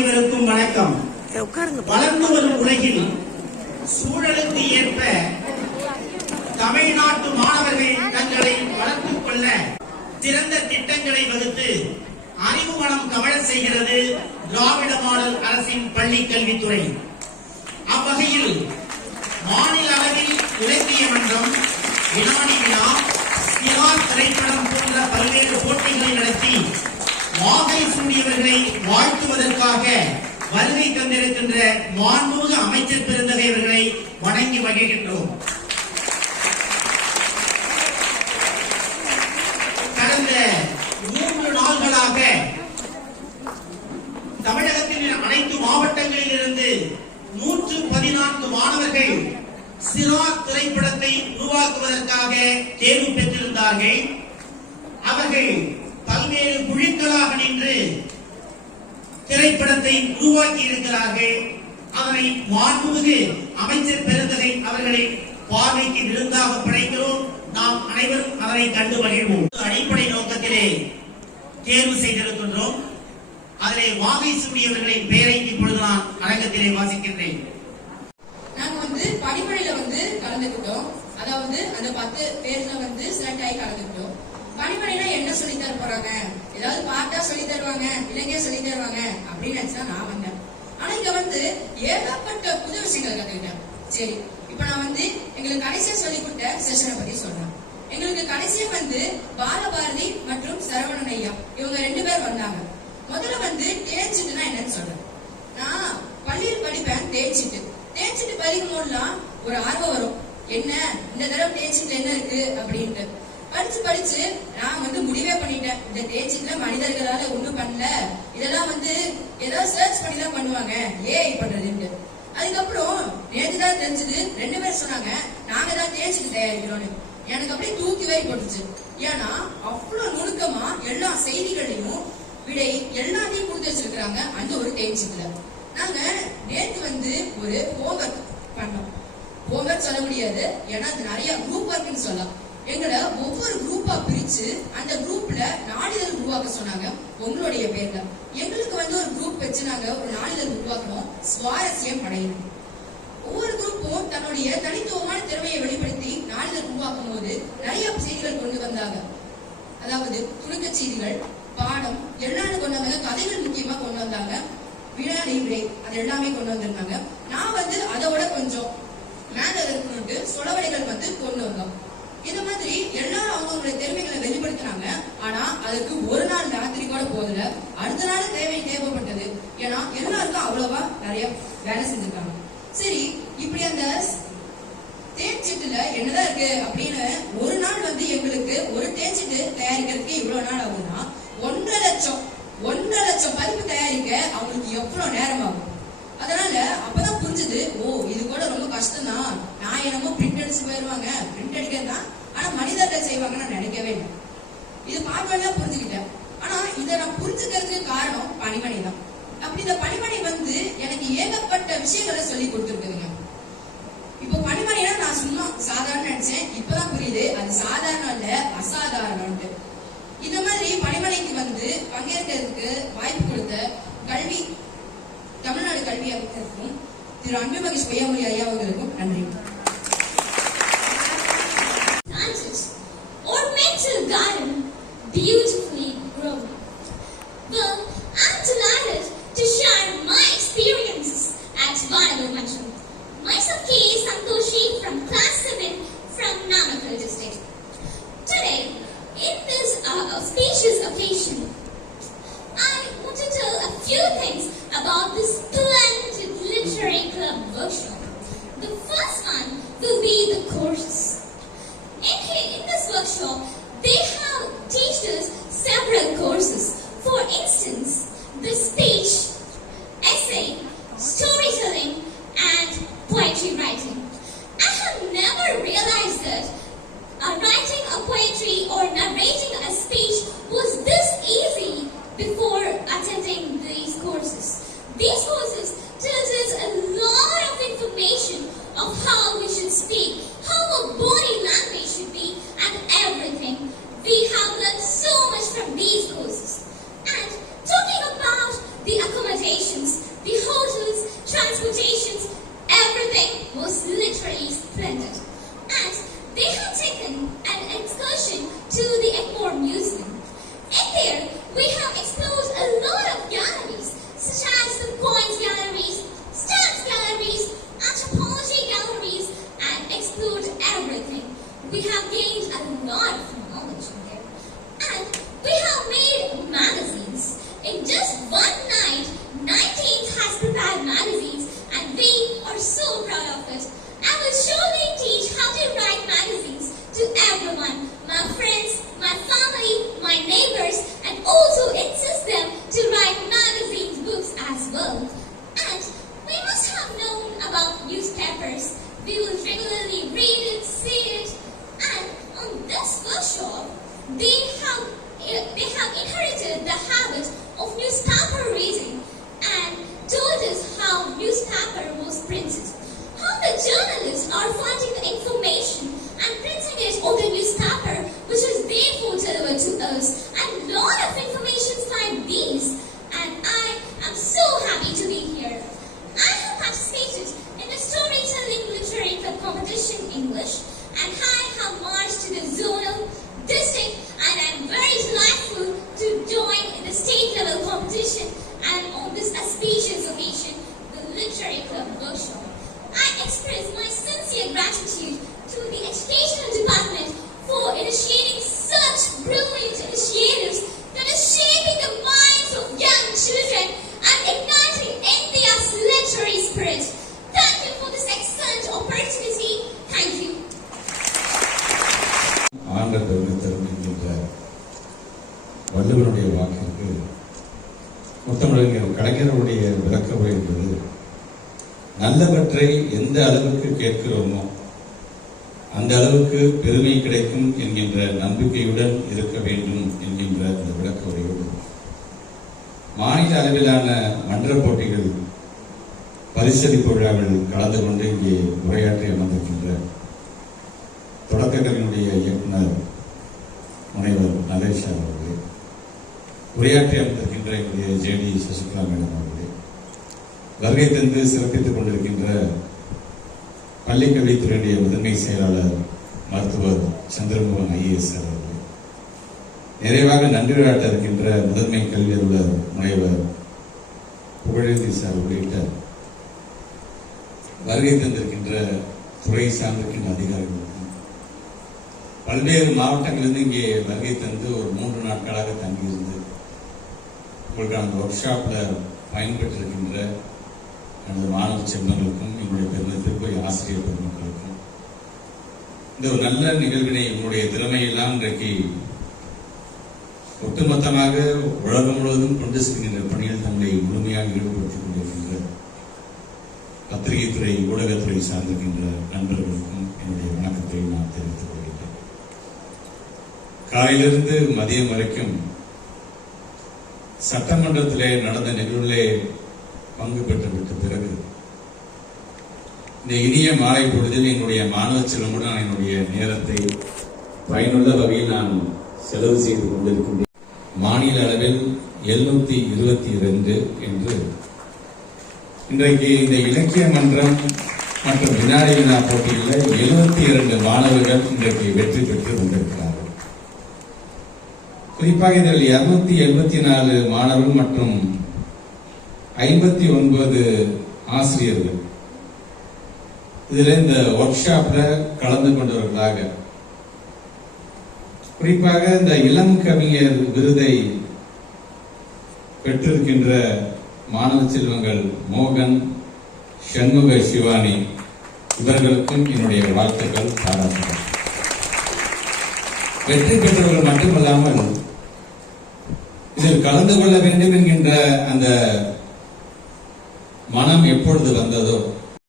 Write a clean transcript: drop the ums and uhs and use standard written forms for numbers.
அனைவருக்கும் வணக்கம். வளர்ந்து வரும் உலகில் சூழலுக்கு ஏற்ப தமிழ்நாட்டு மாணவர்கள் தங்களை வளர்த்துக் கொள்ள சிறந்த திட்டங்களை வகுத்து அறிவுமனம் கவல செய்கிறது திராவிட மாடல் அரசின் பள்ளி கல்வித்துறை. அவ்வகையில் மாநில அளவில் இலக்கிய மன்றம், வினாடி வினா, சிறார் திரைப்படம் போன்ற பல்வேறு போட்டிகளை நடத்தி வாகை சூடியவர்களை வாழ்த்துவதற்காக வருகை தந்திருக்கின்ற மாண்புமிகு அமைச்சர் பெருந்தகை அவர்களை வணங்கி மகிழ்கின்றோம். கடந்த 3 நாள்களாக தமிழகத்தின் அனைத்து மாவட்டங்களில் இருந்து 114 மாணவர்கள் சிறார் திரைப்படத்தை உருவாக்குவதற்காக தேர்வு பெற்றிருந்தார்கள். அவர்கள் பல்வேறு குழுக்களாக நின்று திரைப்படத்தை உருவாக்கி இருக்கிறார்கள். அதனை மாண்புமிகு அமைச்சர் பெருந்தகை அவர்களை பார்வைக்கு விருந்தாக படைக்கிறோம். நாம் அனைவரும் அதனை கண்டு மகிழ்வோம். அடிப்படை நோக்கத்திலே தேர்வு செய்திருக்கின்றோம். அதிலே வாகை சூடியவர்களின் பெயரை இப்பொழுது நான் அரங்கத்திலே வாசிக்கின்றேன். நாங்க படிப்படையில கலந்துக்கிட்டோம். அதாவது அந்த 10 பேர்ல செலக்ட் ஆகி கலந்துக்கிட்டோம். பணிமனைனா என்ன சொல்லி தர போறாங்க, ஏதாவது பார்த்தா சொல்லி தருவாங்க, இல்லைங்க சொல்லி தருவாங்க அப்படின்னு நினைச்சா நான் வந்தேன். ஆனா இங்க ஏகப்பட்ட புது விஷயங்கள் கத்துக்கிட்டேன். சரி, இப்ப நான் எங்களுக்கு கடைசியா சொல்லி கொடுத்த செஷனை பத்தி சொல்றேன். எங்களுக்கு கடைசியா பாலபாரதி மற்றும் சரவணன் ஐயா இவங்க 2 பேர் வந்தாங்க. முதல்ல தேய்ச்சிட்டுனா என்னன்னு சொல்றேன். நான் பள்ளியில் படிப்பேன். தேய்ச்சிட்டு படிக்கும் போதுலாம் ஒரு ஆர்வம் வரும். என்ன இந்த தடவை தேய்ச்சிட்டு என்ன இருக்கு அப்படின்ட்டு படிச்சு நான் முடிவே பண்ணிட்டேன். இந்த தேய்ச்சிட்டுல மனிதர்களால ஒண்ணும் பண்ணல, இதெல்லாம் ஏதாவது சர்ச் பண்ணி தான் பண்ணுவாங்க, ஏஐ பண்றதுன்னு. அதுக்கப்புறம் நேற்றுதான் தெரிஞ்சது, 2 பேர் சொன்னாங்க நாங்க தான் தேய்ச்சிட்டு தயாரிக்கிறோம்னு. எனக்கு அப்படியே தூக்கி வாய் போட்டுச்சு. ஏன்னா அவ்வளவு நுணுக்கமா எல்லா செய்திகளையும் விடை எல்லாத்தையும் கொடுத்து வச்சிருக்கிறாங்க அந்த ஒரு தேய்ச்சிட்டுல. நாங்க நேற்று ஒரு ஹோம்ஒர்க் பண்ணோம். ஹோம்ஒர்க் சொல்ல முடியாது, ஏன்னா அது நிறைய குரூப் ஒர்க்னு சொல்லலாம். எங்களை ஒவ்வொரு குரூப்பா பிரிச்சு அந்த குரூப்ல நாளிதழ் உருவாக்க சொன்னாங்க உங்களுடைய பேர்ல. எங்களுக்கு ஒரு குரூப் வச்சு நாங்க ஒரு நாளிதழ் உருவாக்கணும், சுவாரஸ்யம் அடையணும். ஒவ்வொரு குரூப்பும் தன்னுடைய தனித்துவமான திறமையை வெளிப்படுத்தி நாளிதழ் உருவாக்கும் போது நிறைய செய்திகள் கொண்டு வந்தாங்க. அதாவது துணுக்க செய்திகள், பாடம் எல்லாரும் கொண்டு வந்தாங்க. கதைகள் முக்கியமா கொண்டு வந்தாங்க. வினாடி விடை அது எல்லாமே கொண்டு வந்திருந்தாங்க. நான் அதோட கொஞ்சம் மேல இருக்கணும்னு சொலவடைகள் கொண்டு வந்தோம். இந்த மாதிரி எல்லாரும் அவங்களுடைய திறமைகளை வெளிப்படுத்தினாங்க. ஆனா அதுக்கு ஒரு நாள் ராத்திரி கூட போதல, அடுத்த நாள் தேவைப்பட்டது. ஏன்னா எல்லாருக்கும் அவ்வளவா நிறைய வேலை செஞ்சிருக்காங்க. சரி, இப்படி அந்த தேர்ச்சிட்டுல என்னதான் இருக்கு அப்படின்னு ஒரு நாள் எங்களுக்கு ஒரு தேர்ச்சிட்டு தயாரிக்கிறதுக்கு இவ்வளவு நாள் ஆகுதுன்னா 1.5 லட்சம் பதிப்பு தயாரிக்க அவங்களுக்கு எவ்வளவு நேரம் ஆகும். அதனால அப்பதான் புரிஞ்சது, இது கூட ரொம்ப கஷ்டம் தான். நான் என்னமோ பிரிண்ட் அடிச்சு போயிருவாங்க, பிரிண்ட் அடிக்கிறதுதான், ஆனா மனிதர்கள் செய்வாங்க நான் நினைக்கவே இல்லை. இது பார்க்கவே புரிஞ்சுக்கிட்டேன். ஆனா இதை நான் புரிஞ்சுக்கிறதுக்கு காரணம் பணிமனை தான். அப்படி இந்த பணிமனை எனக்கு ஏகப்பட்ட விஷயங்களை சொல்லி கொடுத்துருக்குதுங்க. இப்போ பணிமனைனா நான் சும்மா சாதாரண நினைச்சேன், இப்பதான் புரியுது அது சாதாரணம் இல்ல, அசாதாரணம். இந்த மாதிரி பணிமனைக்கு பங்கேற்கிறதுக்கு வாய்ப்பு கொடுத்த தமிழ்நாடு கல்வி அமைச்சருக்கும் திரு அன்பு மகேஷ் பொய்யாமொழி ஐயா அவர்களுக்கும் நன்றி. Beautifully grown. Well, I'm delighted to share my experiences at Vanagal Mancham. Myself K. Santoshi from Class 7 from Namakkal district. Today, in this auspicious occasion, I want to tell a few things about this splendid literary club workshop. The first one will be the courses. In this workshop, they have taught us several courses. For instance, the speech, essay, storytelling, and poetry writing. I have never realized that writing a poetry or narrating a speech was this easy before attending these courses. These courses tell us a lot of information of how we should speak, how our body language should be, and everything. We have learned so much from these courses. And talking about the accommodation have gained a lot of knowledge in there. And we have made magazines. In just one night, 19th has prepared magazines, and we are so proud of it. I will surely teach how to write magazines to everyone, my friends, my family, my neighbors, and also insist them to write magazines books as well. And we must have known about newspapers. We will regularly read it, see it, and on this workshop, they have inherited the habit of newspaper reading and told us how newspaper was printed, how the journalists are finding the information and printing it on the newspaper, which is therefore delivered to us, and lot of informations like these. And I am so happy to be here. I have participated in the storytelling literary club competition English, and I have marched to the zonal, district, and I am very delightful to join in the state level competition and on this auspicious occasion, the literary club workshop. I express my sincere gratitude to the educational department for initiating such brilliant initiatives that is shaping the minds of young children and igniting India's literary spirit. Thank you for this excellent opportunity. Thank you. வள்ளுவனுடைய வாக்கிற்கு முத்தமிழறிஞர் கலைஞருடைய விளக்க உரை என்பது நல்லவற்றை எந்த அளவுக்கு கேட்கிறோமோ அந்த அளவுக்கு பெருமை கிடைக்கும் என்கின்ற நம்பிக்கையுடன் இருக்க வேண்டும் என்கின்ற அந்த விளக்க உரையோடு மாநில அளவிலான மன்ற போட்டிகள் பரிசளிப்பு விழாவில் கலந்து கொண்டு இங்கே உரையாற்றி அமர்ந்திருக்கின்ற தொடக்க கல்வியினுடைய இயக்குனர் முனைவர் நரேஷ் அவர்களே, உரையாற்றி அமர்ந்திருக்கின்ற எங்களுடைய ஜேடி சசிகலா மேடம் அவர்களே, வருகை தந்து சிறப்பித்துக் கொண்டிருக்கின்ற பள்ளிக்கல்வித்துறையுடைய முதன்மை செயலாளர் மருத்துவர் சந்திரமோகன் ஐஏஎஸ் அவர்களே, நிறைவாக நன்றி காட்ட இருக்கின்ற முதன்மை கல்வி அலுவலர் முனைவர் புகழேந்தி சார் உள்ளிட்ட வருகை தந்திருக்கின்ற துறை சார்ந்திருக்கின்ற அதிகாரிகளுக்கும் பல்வேறு மாவட்டங்களிலிருந்து இங்கே வருகை தந்து ஒரு 3 நாட்களாக தங்கியிருந்து உங்களுக்கான அந்த ஒர்க் ஷாப்பில் பயன்பெற்றிருக்கின்ற எனது மாணவ செல்வங்களுக்கும் என்னுடைய பெருமத்திற்குரிய ஆசிரியர் பெருமக்களுக்கும் இந்த ஒரு நல்ல நிகழ்வினை உங்களுடைய திறமையெல்லாம் இன்றைக்கு ஒட்டுமொத்தமாக உலகம் முழுவதும் கொண்டு செல்கின்ற பணியில் தங்களை முழுமையாக ஈடுபடுத்திக் கொண்டிருக்கின்ற பத்திரிகை துறை ஊடகத்துறை சார்ந்திருக்கின்ற நண்பர்களுக்கும் என்னுடைய வணக்கத்தை நான் தெரிவித்துக் கொள்கிறேன். காலையிலிருந்து மதியம் வரைக்கும் சட்டமன்றத்திலே நடந்த நிகழ்விலே பங்கு பெற்றுவிட்ட பிறகு இந்த இனிய மாலை பொழுதில் என்னுடைய மாணவ செல்வமுடன் என்னுடைய நேரத்தை பயனுள்ள வகையில் நான் செலவு செய்து கொண்டிருக்கின்றேன். மாநில அளவில் 722 என்று இன்றைக்கு இந்த இலக்கிய மன்றம் மற்றும் வினாடி வினா போட்டியில் 72 மாணவர்கள் இன்றைக்கு வெற்றி பெற்று கொண்டிருக்கிறார்கள். குறிப்பாக இதில் 284 மாணவர்கள் மற்றும் 59 ஆசிரியர்கள் இதில் இந்த ஒர்க் ஷாப்ல கலந்து கொண்டவர்களாக, குறிப்பாக இந்த இளம் கவிஞர் விருதை பெற்றிருக்கின்ற மாணவ செல்வங்கள் மோகன், சண்முக, சிவானி இவர்களுக்கும் என்னுடைய வாழ்த்துக்கள், பாராட்டுகள். வெற்றி பெற்றவர்கள் மட்டுமல்லாமல் இதில் கலந்து கொள்ள வேண்டும் என்கின்ற அந்த மனம் எப்பொழுது வந்ததோ